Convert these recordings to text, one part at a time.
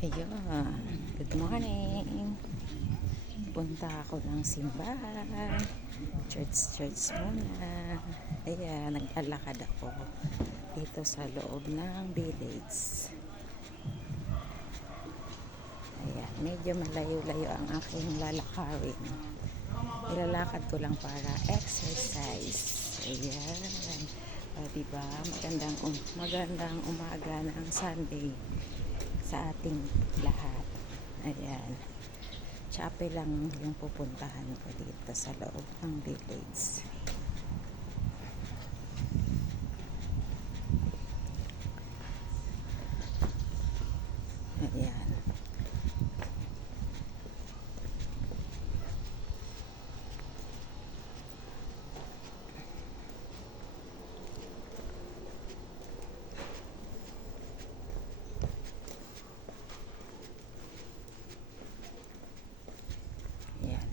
Ayun, good morning. Punta ako ng simbahan. Church muna. Ayan, naglalakad ako dito sa loob ng village. Ayan, medyo malayo-layo ang aking lalakarin. Ilalakad ko lang para exercise. Ayan. Diba? Magandang umaga ng Sunday sa ating lahat. Ayan. Chapel lang yung pupuntahan ko dito sa loob ng village. Ayan.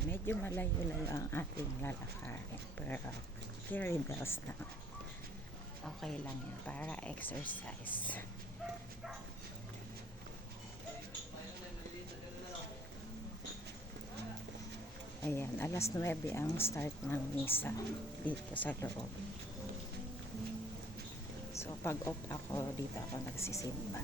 Medyo malayo-layo ang ating lalakarin, pero carry bells na okay lang yun para exercise. Ayan, alas 9 ang start ng misa dito sa loob. So pag off ako, dito ako nagsisimba.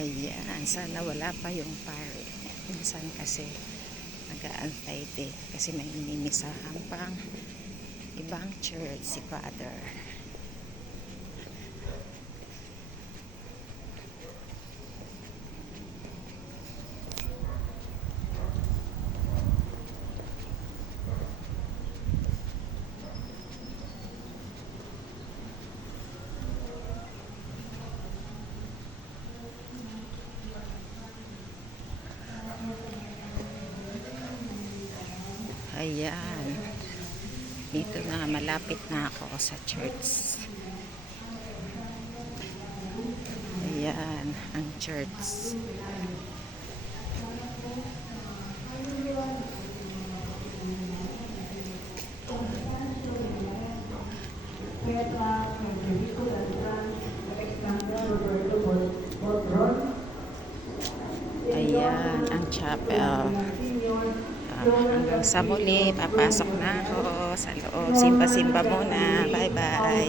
Ayan, sana wala pa yung pare. Minsan kasi nag-aantay din kasi may minimisahan pang ibang church si Father. Ayan. Dito na, malapit na ako sa church. Ayan, ang church. Ayan, ang chapel. Hanggang sa muli, papasok na ako sa loob. Simba-simba muna. Bye-bye.